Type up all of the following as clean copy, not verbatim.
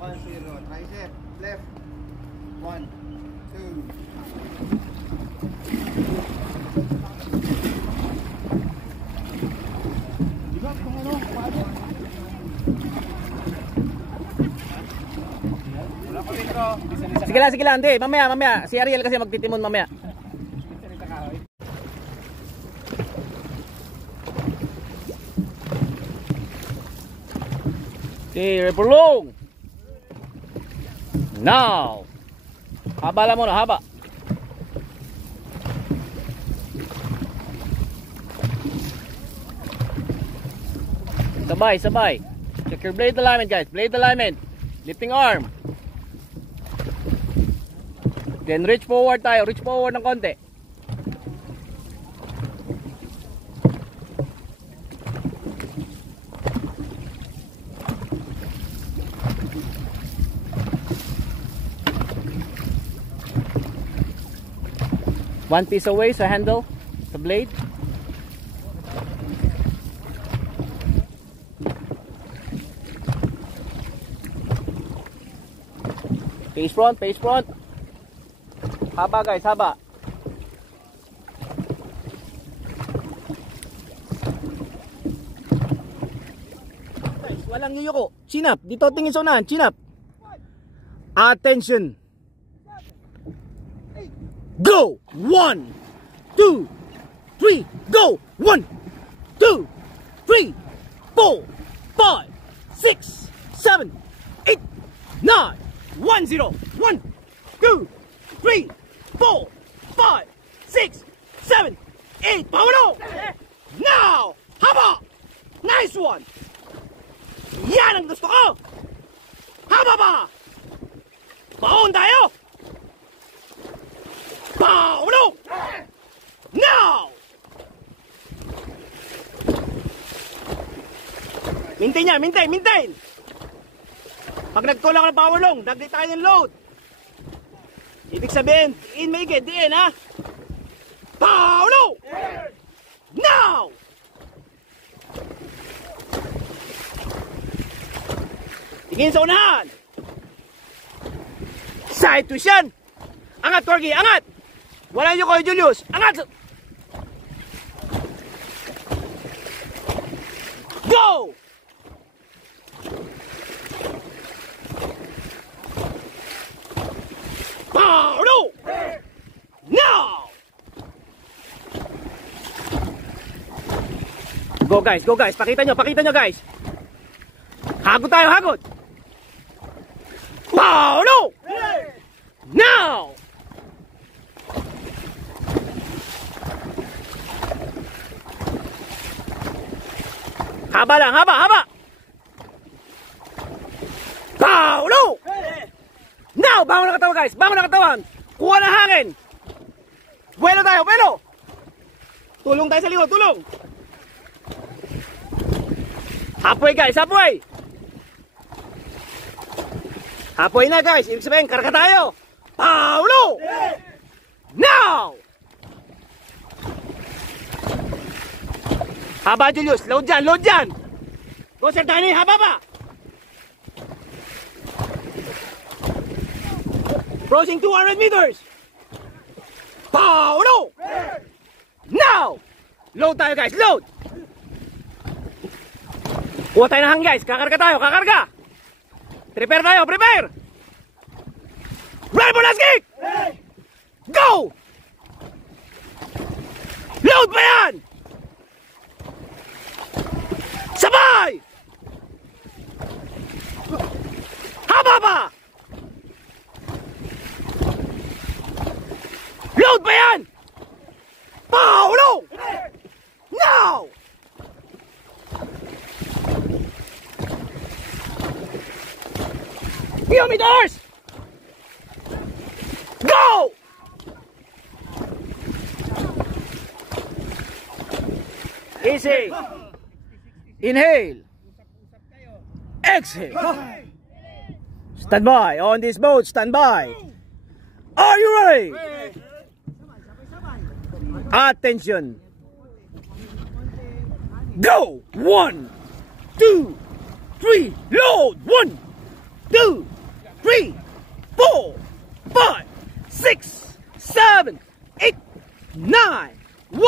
1-0. Tricep. Left. 1, 2. Sige lang, hindi. Mamaya. Si Ariel kasi magtitimon mamaya. Okay, repulong. Now. Haba lang muna, haba. Sabay. Check your blade alignment, guys. Blade alignment. Lifting arm. Then reach forward tayo. Reach forward ng konti. One piece away sa handle, sa blade. Face front. Haba guys, haba. Guys, walang yuyuko. Chin up. Dito tingin sa unahan. Chin up. Attention. Go! 1, 2, 3, go! 1, 2, 3, 4, 5, 6, 7, 8, 9, 1, 0. 1, 2, 3, 4, 5, 6, 7, 8. Power on! Now! Haba! Nice one! Yan ang gusto ko! Haba ba? Paon tayo! Paulo! Now! Maintain! Pag nagtulak ng power long, dagdag tayo ng load. Ibig sabihin, diin ha? Paulo! Now! Tingin sa unahan. Side twist yan. Angat, Corgi, angat! Wala nyo kayo, Julius. Angat! Go! Paulo! Now! Go guys. Pakita nyo guys. Hagod tayo, hagod! Paulo! Now! Haba lang, haba! Paulo! Now! Bangon na katawan guys! Kuha na hangin! Buelo tayo, buelo! Tulong tayo sa likod, tulong! Halfway guys, halfway! Halfway na guys, ibig sabihin, karga tayo! Paulo! Now! Haba Julius, load dyan! Go Sir Danny, haba pa! Approaching 200 meters! Paulo! Now! Load tayo guys, load! Kuha tayo ng hangin guys, kakarga tayo, Prepare tayo, prepare! Ready for last kick! Go! Load pa yan! Sabay! Haba ba? Load pa yan! Paulo! Now! Kilometers! Go! Easy. Inhale. Exhale. Stand by. On this boat, stand by. Are you ready? Attention. Go. 1, 2, 3. Load. 1, 2,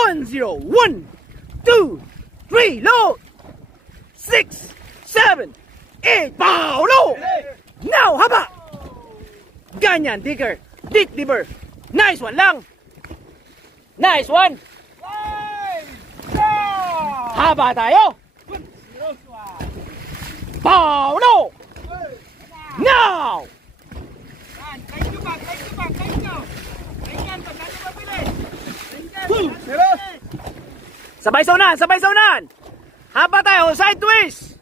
1-0. 1, 2, 3, load. 6, 7, 8, Paolo! Now, haba! Ganyan, digger. Dick Liver. Nice one lang. Nice one. Haba tayo. Paolo! Now! Sabay saunan. Haba tayo, side twist.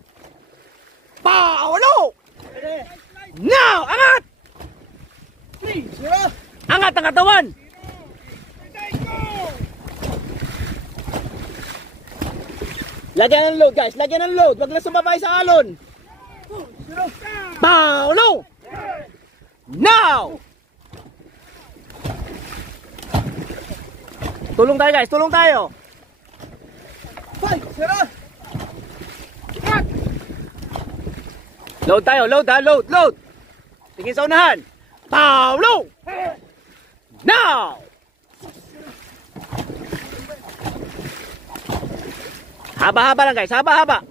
Paolo! Now, angat! Angat ang katawan. Lagyan ng load, guys. Lagyan ng load. Wag lang sumabay sa alon. Paolo! Now! Tulong tayo, guys. Tulong tayo. Load tayo. Load ha. Load. Load. Tingin sa unahan. Paolo! Now! Haba-haba lang, guys. Haba-haba.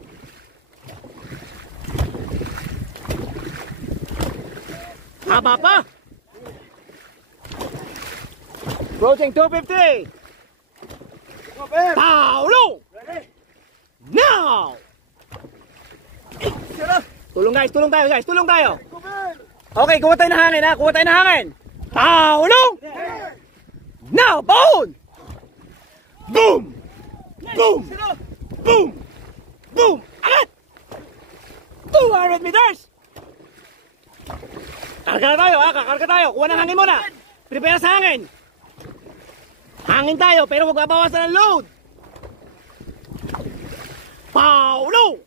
Haba pa. Approaching 250. Paolo! Now! Tulong, guys. Tulong tayo, guys. Tulong tayo. Okay, kuha tayo ng hangin, ha. Kuha tayo ng hangin. Paolo! Now, boom! Boom! Boom! Boom! Boom! Angat! 200 meters! Karga na tayo, ha? Kakarga tayo. Kuha ng hangin muna. Prepare sa hangin. Hangin tayo, pero huwag mabawasan ng load. Paolo!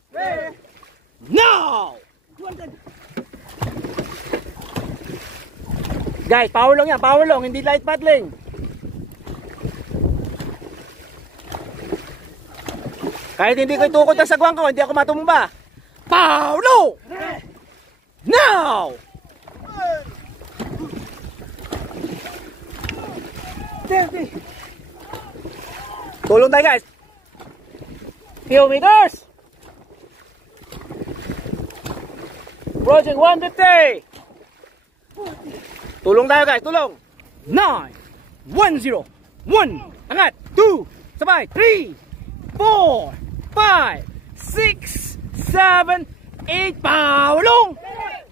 Now! Guys, power long yan, power long, hindi light paddling. Kahit hindi ko itukod ang sagwang ko, hindi ako matumba. Paolo! Now! Tulong tayo, guys. Few meters. Approaching 150. Tulong tayo, guys, tulong. 9, 1, 0, 1, angat, 2, sabay, 3, 4, 5, 6, 7, 8, Paolo!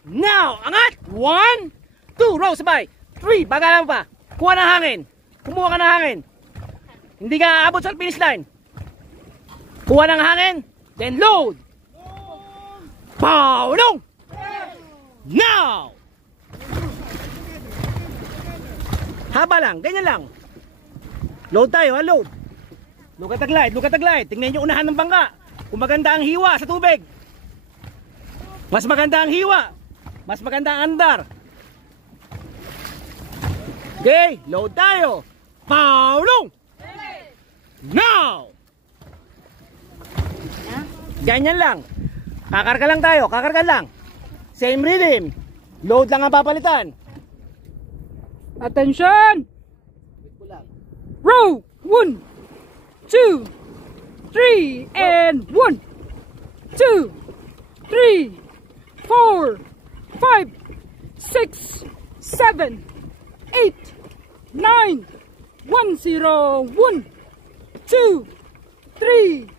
Now, angat, 1, 2, row, sabay, 3, bagalan pa, kuha ng hangin, kumuha ka ng hangin, hindi ka aabot sa finish line, kuha ng hangin, then load, Paolo! Now! Haba lang, ganyan lang. Load tayo, ha, load. Look at the glide, look at the glide. Tingnan nyo unahan ng bangka. Kung maganda ang hiwa sa tubig. Mas maganda ang hiwa. Mas maganda ang andar. Okay, load tayo. Paolo! Now! Ganyan lang. Kakarga lang tayo, kakarga lang. Same rhythm. Load lang ang papalitan. Attention! Row! 1, 2, 3, and 1, 2, 3, 4, 5, 6, 7, 8, 9, 1, 0, 1, 2, 3,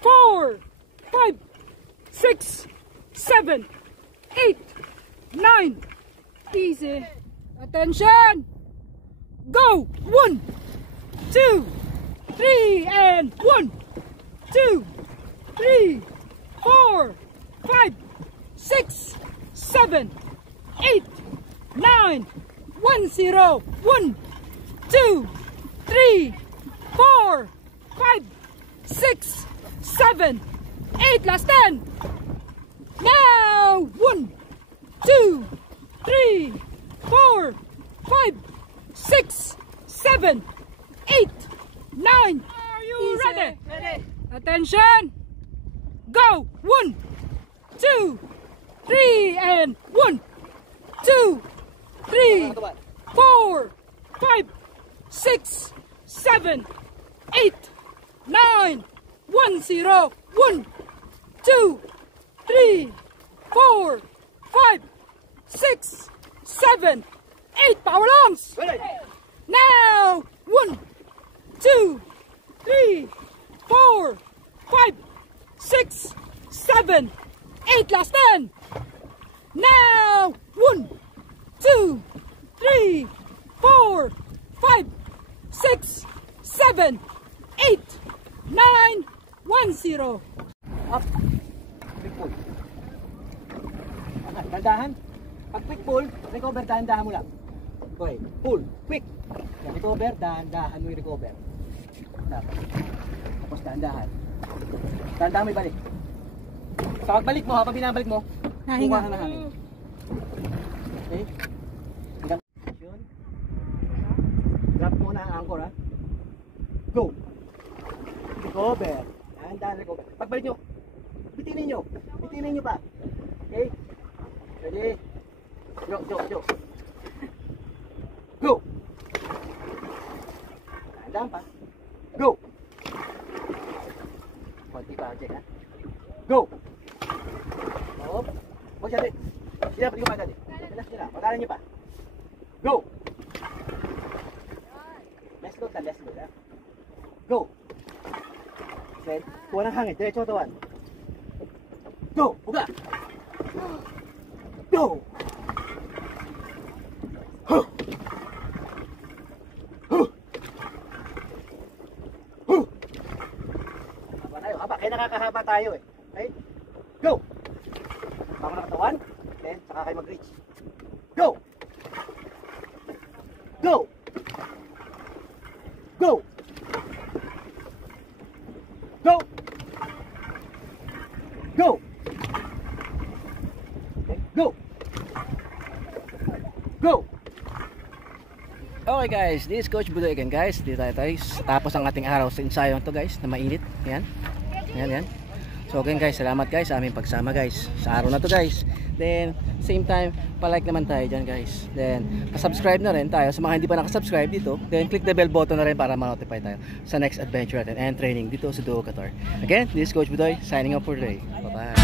4, 5, 6, 7, 8, 9. Easy. Attention! Go! 1, 2, 3, and 1, 2, 3, 4, 5, 6, 7, 8, 9, 1, 0, 1, 2, 3, 4, 5, 6, 7, 8, last 10. Now, 1, 2, 3, 4, 5, 6, 7, 8, 9. Are you ready? Ready. Attention. Go. 1, 2, 3, and 1, 2, 3, 4, 5, 6, 7, 8, 9, 1, 0, 1, 2, 3, 4, 5, 6, 7, 8. Power lungs. Now, 1, 2, 3, 4, 5, 6, 7, 8. Last 10. Now, 1, 2, 3, 4, 5, 6, 7, 8, 9, 1, 0. Up. Quick pull. Angat. Dandahan. Pag quick pull, recover, dahan-dahan mo lang. Okay. Pull. Quick. Yan, recover, dahan-dahan mo yung recover. Tapos dahan-dahan. Dahan-dahan mo ibalik. Sa pagbalik mo, habang binabalik mo, Nahinga. kuha ka ng hangin. Okay? Hanggang yun. Drop muna ang anchor, ha? Go! Recover. Dahan-dahan recover. Pagbalik nyo, bitinin nyo. Bitinin nyo pa. Okay? Ready? Go. Go! Dahan-dahan pa. Go! Konti pa, check, ha? Go! Hop. Huwag siya din. Sila, pati ko pa dali. Sila. Pagalan niyo pa. Go! Let's load, ha? Go! Set. Kuha ng hangin. Diretso tawan. Go! Uga! Go! Huh! Huh! Huh! Haba tayo, haba. Kaya nakakahaba tayo eh. Okay? Go! Baka na katawan. Okay? Saka kayo mag-reach. Go! Go! Go! Go! Go! Okay, go! Go! Okay guys, this is Coach Budoy again guys. Dito tayo tapos ang ating araw sa ensayo to guys na mainit. Yan. Yan. So again guys, salamat guys sa aming pagsama guys sa araw na to guys. Then same time, pa-like naman tayo dyan guys. Then pa-subscribe na rin tayo sa mga hindi pa nakasubscribe dito. Then click the bell button na rin para ma-notify tayo sa next adventure natin and training dito sa Duo Qatar. Again, this is Coach Budoy signing off for today. Bye bye.